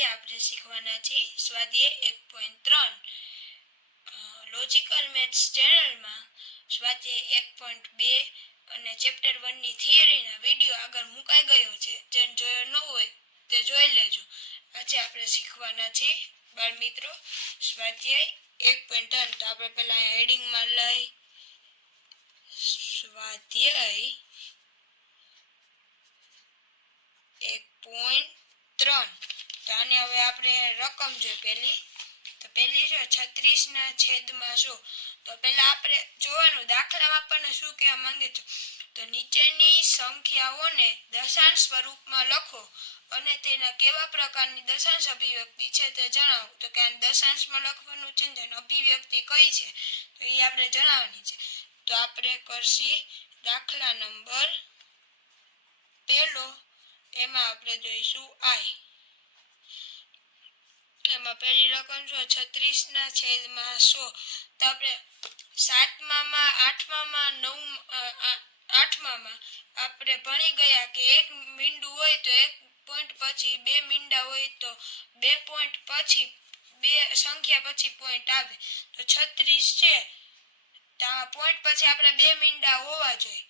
આજે આપણે શીખવાના છીએ સ્વાધ્યાય 1.3 લોજિકલ મેથ્સ ચેનલમાં સ્વાધ્યાય 1.2 અને ચેપ્ટર 1 ની થિયરીના વિડીયો આગળ મુકાઈ ગયો છે. જેને જોયો ન હોય તે જોઈ લેજો. આજે આપણે શીખવાના છીએ બાળ મિત્રો સ્વાધ્યાય 1.3. તો આપણે પહેલા હેડિંગમાં લઈ સ્વાધ્યાય 1.3. તો આને હવે આપણે રકમ જોઈએ. પહેલી છે 36/100. તો પહેલા આપણે જોવાનું દાખલામાં આપણને શું કહેવા માંગે છે. તો નીચેની સંખ્યાઓને દશાંશ સ્વરૂપમાં લખો અને તેના કેવા પ્રકારની દશાંશ અભિવ્યક્તિ છે તે જણાવો. તો કે આ દશાંશમાં લખવાનું છે ને અભિવ્યક્તિ કઈ છે તો એ આપણે જણાવવાની છે. તો આપણે કરશી દાખલા નંબર 1. એમાં આપણે જોઈશું આઈ. એમાં પહેલી રકમ જો 36/100. તો આપણે 7માં 8માં 8માં આપણે ભણી ગયા કે એક મીંડું હોય તો એક પોઈન્ટ પછી બે મીંડા હોય તો બે પોઈન્ટ પછી બે સંખ્યા પછી પોઈન્ટ આવે. તો 36 છે તો આ પોઈન્ટ પછી આપણે બે મીંડા હોવા જોઈએ.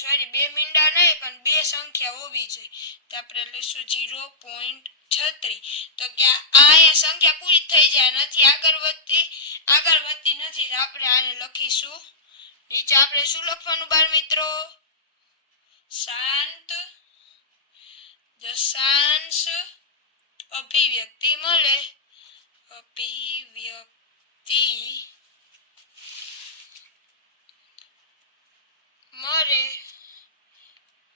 સોરી બે મીંડા નહીં પણ બે સંખ્યા હોવી જોઈએ. તો આપણે લઈશું 0.36. તો કે આ સંખ્યા પૂરી થઈ જાય નથી આગળ વધતી નથી. આપણે આને લખીશું નીચે આપણે શું લખવાનું બાળ મિત્રો? શાંત દશાંશ અભિવ્યક્તિ મળે. અભિવ્યક્તિ મળે.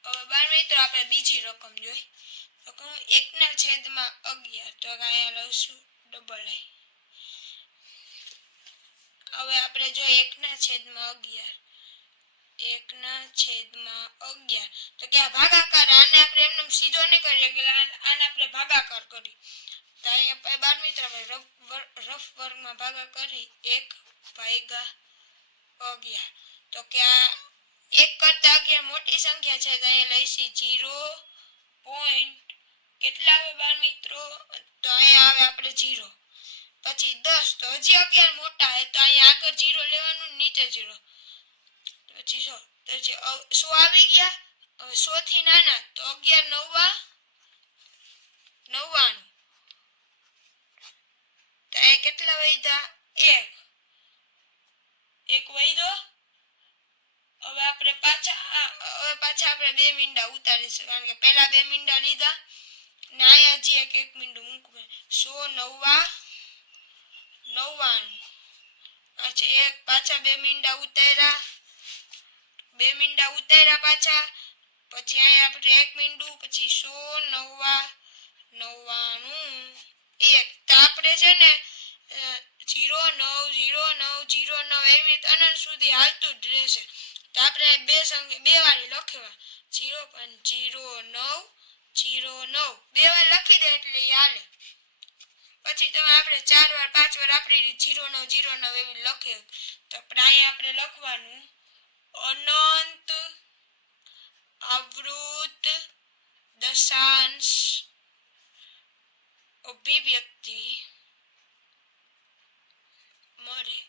હવે બાળ મિત્રો આપણે બીજી રકમ જોઈ. રકમ 1/11. તો અહીંયા લઈશું ડબલ આઈ. હવે આપણે જો 1/11. 1/11. તો કે આ ભાગાકાર. આને આપણે એમને સીધો નહીં કરીએ કે આને આપણે ભાગાકાર કરી. તો અહીંયા બાળ મિત્રો રફ વર્ગમાં ભાગાકાર કરી 1/11. તો કે આ 1 કરતા 11 મોટી સંખ્યા છે તો અહીંયા લઈશી 0. કેટલા આવે બાળ મિત્રો? તો અહીંયા આવે આપણે 0. પછી 10. તો હજી 11 મોટા હે તો અહીંયા આગળ 0 લેવાનું નીચે 0. પછી 100. તો જે 100 આવી ગયા. હવે 100 થી નાના તો 11 9 99. તો અહીંયા કેટલા વધ્યા? 1 વધ્યો. હવે આપણે પાછા આપણે બે મીંડા ઉતારીશું કારણ કે પહેલા બે મીંડા લીધા ને અહીંયા હજી એક મીંડું મૂકવું. 100 99. અચ્છા પાછા બે મીંડા ઉતાર્યા પાછા. પછી અહીંયા આપણે એક મીંડું પછી 100 99 1. તો આપણે છે ને 0 9 0 9 0 9 એવી રીતે અનંત સુધી હાલતું જ રહેશે. તો આપણે બે સંખ્યા બે વાળી લખવા 0.09 09 બે વાર લખી દે એટલે એ હાલે. પછી તમે આપણે 4 વાર 5 વાર આપણી 09 09 એવી લખીએ. તો અહીંયા આપણે લખવાનું અનંત આવૃત દશાંશ અભિવ્યક્તિ મળે.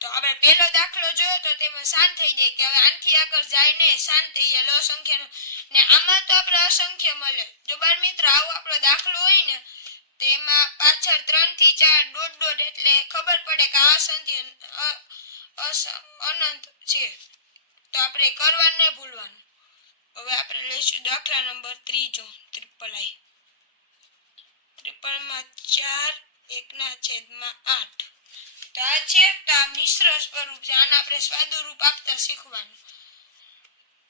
તો આપણે પહેલો દાખલો જોયો તો તેમાં શાંત થઈ જાય કે હવે આનથી આગળ જાય ને શાંત થઈ જાય લો સંખ્યાનો ને આમાં તો આપણે અસંખ્ય મળે. જો બાળ મિત્રો આવો આપણો દાખલો હોય ને તેમાં પાછળ 3 થી 4 ડોટ ડોટ એટલે ખબર પડે કે આ સંખ્યા અનંત છે. તો આપણે કરવાનું નહીં ભૂલવાનું. હવે આપણે લઈશું દાખલા નંબર 3 ત્રિપલ આઈ. ત્રિપલમાં 4 1/8. તો આ છે તો આ મિશ્ર સ્વરૂપ છે. આને આપણે સ્વાદુરૂપ આપતા શીખવાનું.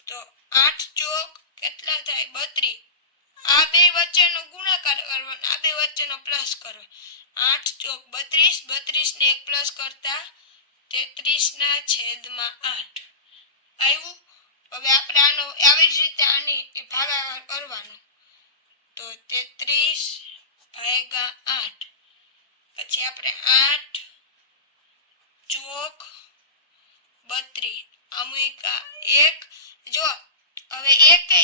તો 8 ચોક કેટલા થાય? 32. આ બે વચ્ચેનો ગુણાકાર કરવાનો આ બે વચ્ચેનો પ્લસ કરવાનો. 8 ચોક 32. 32 ને 1 પ્લસ કરતા 33/8 આવ્યું. હવે આપણે આનો આવી જ રીતે આની ભાગાકાર કરવાનો. તો 33/8. પછી આપણે 8 ચોક 32 અમુકા 1. જો હવે 1 એ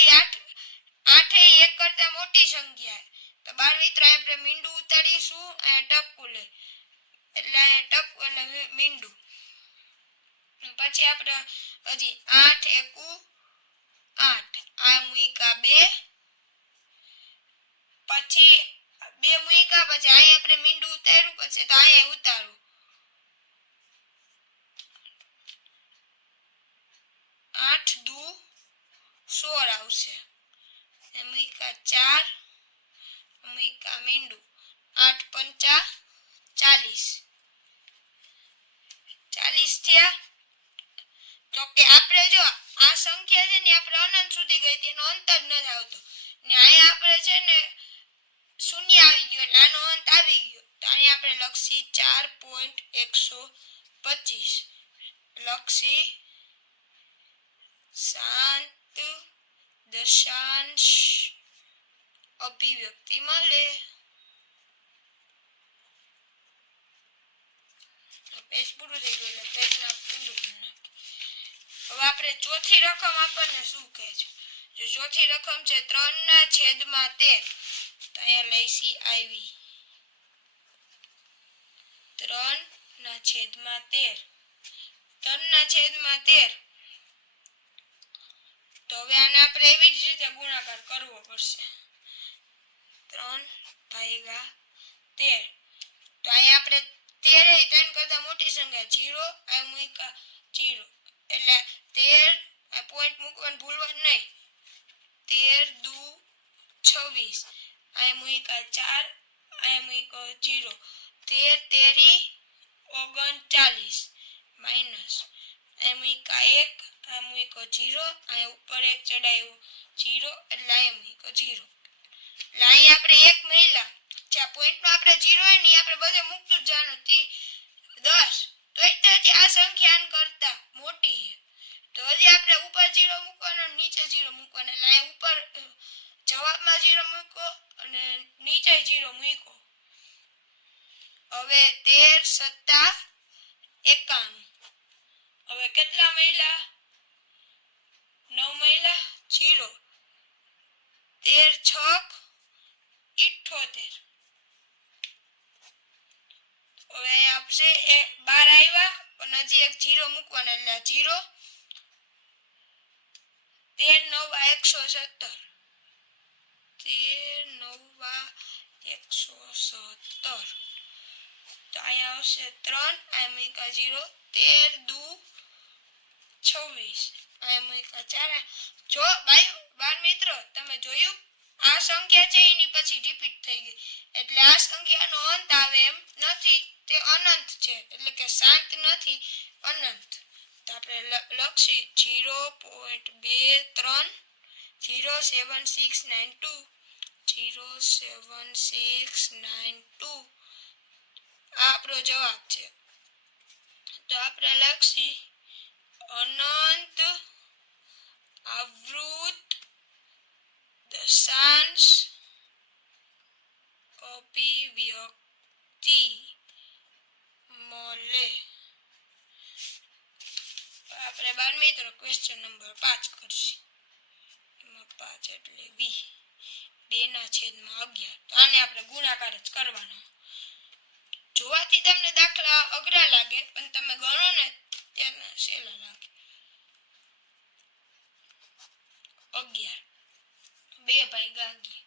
8 એ 1 કરતા મોટી સંખ્યા તો તો બાળ મિત્રો આપણે મીંડું ઉતારીશું અહીંયા ટપકું લે એટલે અહીંયા ટપકું એટલે મીંડું પછી આપણે હજી 8 એકુ 8 આ મૂકા 2 પછી 2 મૂકા પછી અહીંયા આપણે મીંડું ઉતાર્યું પછી તો અહીંયા ઉતારું 8 દુ 16 આવશે મૂકા 4 મૂકા મીંડું 8 પંચા 40 થયા તો કે આપણે જો આ સંખ્યા છે ને આપણે અનંત સુધી ગઈ તેનો અંત જ નથી આવતો ને અહીંયા આપણે છે ને શૂન્ય આવી ગયો એટલે આનો અંત આવી ગયો તો અહીંયા આપણે લખી 4.125 લખી શાંત દશાંશ અભિવ્યક્તિ મળે પેજ પૂરું થઈ ગયું એટલે પેજના ઊંધું કરી નાખીએ હવે આપણે ચોથી રકમ આપણને શું કહે છે જો ચોથી રકમ છે 3/13 તો અહીંયા લઈશી આવી 3/13 3/13 તો હવે આને આપણે એવી જ રીતે ગુણાકાર કરવો પડશે 3/13 તો અહીંયા આપણે 13 એ 3 કરતા મોટી સંખ્યા 0 આ મૂકા 0 એટલે 13 આ પોઈન્ટ મૂકવાનું ભૂલવાનું નહીં 13 દુ 26 આ મૂકા 4 આ મૂકો 0 13 તેરી 39 માઈનસ આ મૂકા 1 આ મૂકો 0 આ ઉપર 1 ચડાવ્યો 0 એટલે આ મૂકો 0 એટલે અહીં આપણે 1 મહિલા આ પોઈન્ટ નો આપણે 0 હોય ને આપણે બધે મૂકતું જ જાણું 10 તો એટલે આ સંખ્યા કરતા મોટી છે તો હજી આપણે ઉપર 0 મૂકવાનો નીચે 0 મૂકવાનો એટલે આ ઉપર જવાબમાં 0 મૂકો અને નીચે 0 મૂકો હવે 13 + 51 હવે કેટલા મહિલા 9 મહિલા 0 13 × 6 = 78 હવે આપશે 12 આવ્યા પણ હજી એક 0 મૂકવાનો એટલે 0 13 × 9 = 117 તો અહીંયા આવશે 3 આ મૂકા 0 13 દુ 26 આ મૂકા 4 જો બાળ મિત્રો તમે જોયું આ સંખ્યા છે એની પછી રિપીટ થઈ ગઈ એટલે આ સંખ્યાનો અંત આવે એમ નથી તે અનંત છે એટલે કે શાંત નથી અનંત તો આપણે લખી 0.23 07692 07692 આ આપણો જવાબ છે તો આપણે લખી અનંત આવૃત દશાંશ અભિવ્યક્તિ મળે આપણે 12 મિત્રો ક્વેશ્ચન નંબર 5 કરશું એમાં 5 એટલે 2/11 તો આને આપણે ગુણાકાર જ કરવાનો જોવાથી તમને દાખલા અઘરા લાગે પણ તમે ગણો ને ત્યારે સહેલા લાગે 11 2/11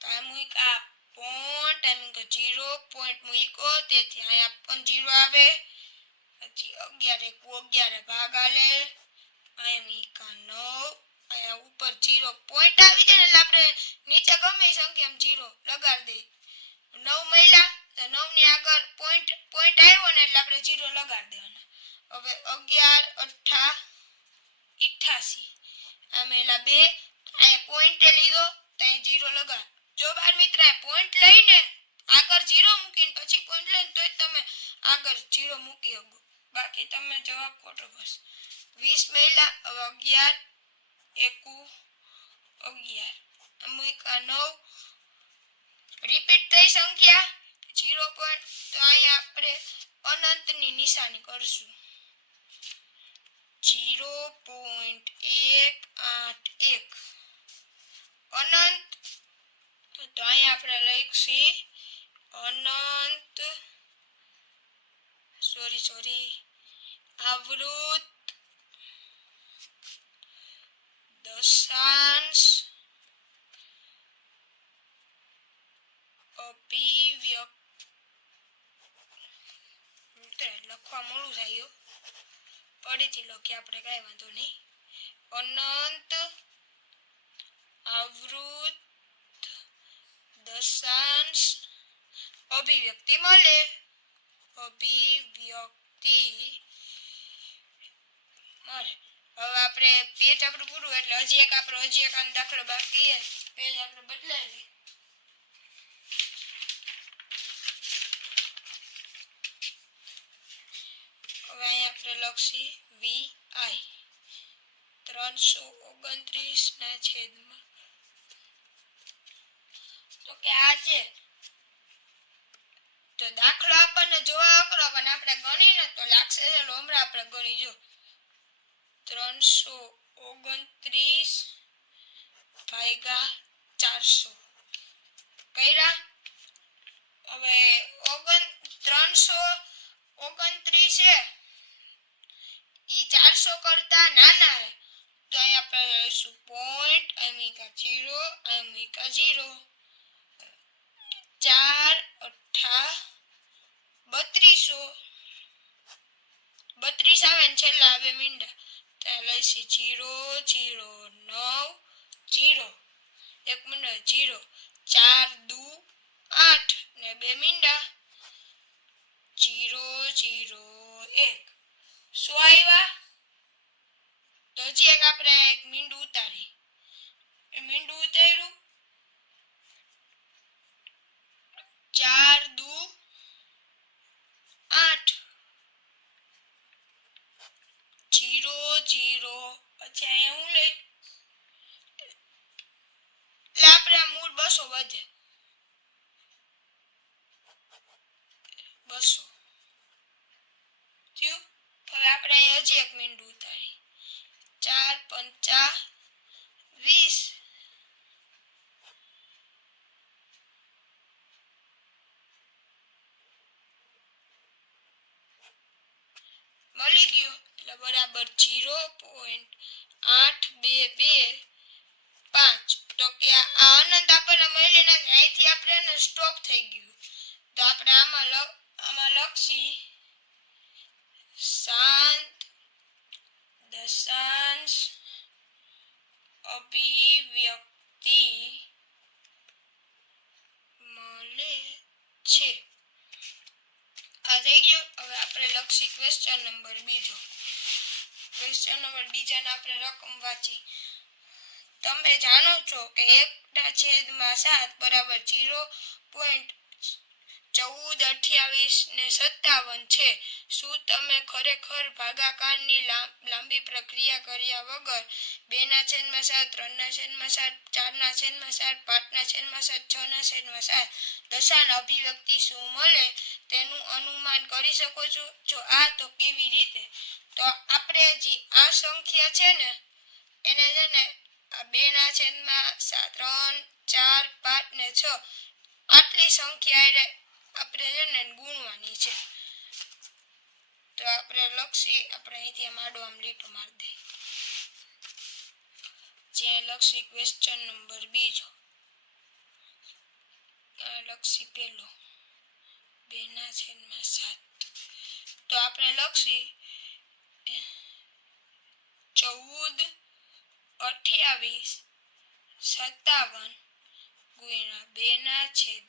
તો આ મૂકા પોઈન્ટ એમ કે 0 પોઈન્ટ મૂકો તેથી અહીંયા પણ 0 આવે પછી 11 × 11 ભાગ આલે અહીંયા મૂકા 9 અહીંયા ઉપર 0 પોઈન્ટ આવી જાય એટલે આપણે નીચે ગમે સંખ્યામાં 0 લગાડી દે 9 મહિલા તો 9 ની આગળ પોઈન્ટ આવ્યો ને એટલે આપણે 0 લગાડી દેવાનો હવે 11 × 8 = 88 આ મહિલા 2 અહીંયા પોઈન્ટ લીધો તો અહીં 0 લગાડ જો બાર મિત્ર પોઈન્ટ લઈને આગળ 0 મૂકીને પછી પોઈન્ટ લઈને તોય તમે આગળ 0 મૂકી શકો બાકી તમે જવાબ ખોટો કરશો 20 મહિલા હવે 11 એકુ 11 મૂકા 9 રિપીટ થઈ સંખ્યા 0 પોઈન્ટ તો અહીંયા આપણે અનંતની નિશાની કરશું 0.181 અનંત તો અહીંયા આપણે લક્ષી અનંત આવૃત દશાંશ અભિવ્યક્તિ લખવા મોડું થાય ફરીથી લખીએ આપણે, કાંઈ વાંધો નહીં. અનંત આવૃત દશાંશ અભિવ્યક્તિ મળે. અભિવ્યક્તિ મળે. હવે આપણે પેજ આપણું પૂરું એટલે હજી એક આનો દાખલો બાકી છે. પેજ આપણે બદલાવી. હવે અહીંયા આપણે લખી વી આઈ 329 ના છેદમાં, તો કે આ છે. તો દાખલો આપણને જોવા અઘરો પણ આપણે ગણીને તો લાગશે. ચાલો હમણાં આપણે ગણી જો 329 ભાગ્યા 400 કર્યા. હવે 329 છે ઈ 400 કરતા નાના છે, તો અહીંયા આપણે લઈશું પોઈન્ટ, અહીં મૂકા 0, અહીં મૂકા 0. 4 અઠ્ઠા 3200, 32 આવે ને છેલ્લા આવે મીંડા, ત્યાં લઈશી 0 0 9 0 એક મિનિટ 0 4 દુ 8 ને 2 મીંડા 0 0 1. શું આવ્યા? તો હજી એક આપણે એક મીંડું ઉતારી. એ મીંડું ઉતાર્યું 4 દુ 8 0 0. પછી અહીંયા હું લઈ એટલે આપણે મૂળ 200 વધે 200 થયું. હવે આપણે અહીંયા હજી એક મીંડું ઉતારી 4 પંચા 20. મળી ગયું એટલે બરાબર 0.822 તો કે આ અનંત આપણને મળી ને અહીંથી આપણે સ્ટોપ થઈ ગયું. તો આપણે આમાં લખી શાંત દશાંશ અભિવ્યક્તિ મળે છે. આ થઈ ગયું. હવે આપણે લખી ક્વેશ્ચન નંબર બીજો. ક્વેશ્ચન નંબર બીજાને આપણે રકમ વાંચી. તમે જાણો છો કે 1/7 બરાબર 0.142857 છે. શું તમે ખરેખર ભાગાકારની લાંબી પ્રક્રિયા કર્યા વગર 2/7, 3/7, 4/7, 5/7, 6/7, 6/7 અભિવ્યક્તિ શું મળે તેનું અનુમાન કરી શકો છો? જો આ તો કેવી રીતે? તો આપણે હજી આ સંખ્યા છે ને એને છે ને 2/7, 3, 4, 5 ને 6 આટલી સંખ્યા આપણે છે ને ગુણવાની છે. તો આપણે લખી, આપણે અહીંથી આડો આમ લીટો મારી દે જ્યાં લખી ક્વેશ્ચન નંબર બીજો લખી પેલો 2/7. તો આપણે લખી 14, 28, 57 ગુણ્યા 2/7